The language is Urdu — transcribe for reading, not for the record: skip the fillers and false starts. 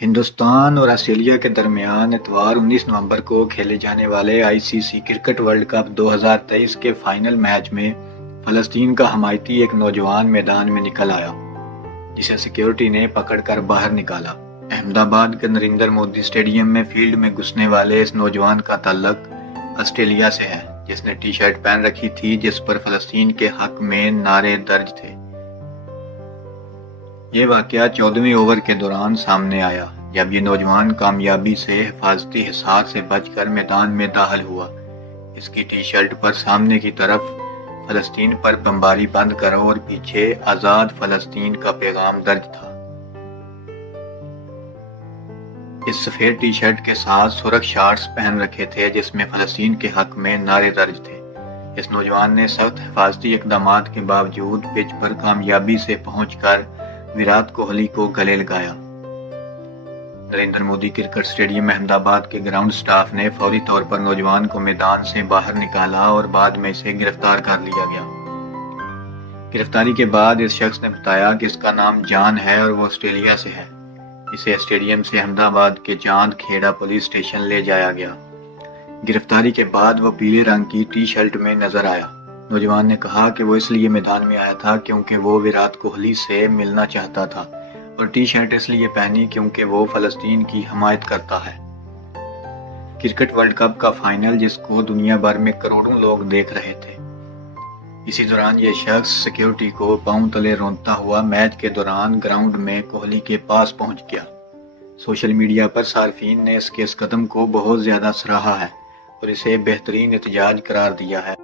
ہندوستان اور آسٹریلیا کے درمیان اتوار 19 نومبر کو کھیلے جانے والے آئی سی سی کرکٹ ورلڈ کپ 2023 کے فائنل میچ میں فلسطین کا حمایتی ایک نوجوان میدان میں نکل آیا، جسے سیکیورٹی نے پکڑ کر باہر نکالا۔ احمد آباد کے نریندر مودی اسٹیڈیم میں فیلڈ میں گھسنے والے اس نوجوان کا تعلق آسٹریلیا سے ہے، جس نے ٹی شرٹ پہن رکھی تھی جس پر فلسطین کے حق میں نعرے درج تھے۔ یہ واقعہ 14ویں اوور کے دوران سامنے آیا، جب یہ نوجوان کامیابی سے حفاظتی حصار سے بچ کر میدان میں داخل ہوا۔ اس کی ٹی شرٹ پر سامنے کی طرف فلسطین پر بمباری بند کرو اور پیچھے آزاد فلسطین کا پیغام درج تھا۔ اس سفید ٹی شرٹ کے ساتھ سرخ شارٹس پہن رکھے تھے جس میں فلسطین کے حق میں نعرے درج تھے۔ اس نوجوان نے سخت حفاظتی اقدامات کے باوجود پچ پر کامیابی سے پہنچ کر ویرات کوہلی کو گلے لگایا۔ نریندر مودی کرکٹ اسٹیڈیم احمد آباد کے گراؤنڈ سٹاف نے فوری طور پر نوجوان کو میدان سے باہر نکالا اور بعد میں اسے گرفتار کر لیا گیا۔ گرفتاری کے بعد اس شخص نے بتایا کہ اس کا نام جان ہے اور وہ آسٹریلیا سے ہے۔ اسے اسٹیڈیم سے احمد آباد کے چاند کھیڑا پولیس اسٹیشن لے جایا گیا۔ گرفتاری کے بعد وہ پیلے رنگ کی ٹی شرٹ میں نظر آیا۔ نوجوان نے کہا کہ وہ اس لیے میدان میں آیا تھا کیونکہ وہ ویرات کوہلی سے ملنا چاہتا تھا، اور ٹی شرٹ اس لیے پہنی کیونکہ وہ فلسطین کی حمایت کرتا ہے۔ کرکٹ ورلڈ کپ کا فائنل جس کو دنیا بھر میں کروڑوں لوگ دیکھ رہے تھے۔ اسی دوران یہ شخص سیکیورٹی کو پاؤں تلے رونتا ہوا میچ کے دوران گراؤنڈ میں کوہلی کے پاس پہنچ گیا۔ سوشل میڈیا پر صارفین نے اس کے اس قدم کو بہت زیادہ سراہا ہے اور اسے بہترین احتجاج قرار دیا ہے۔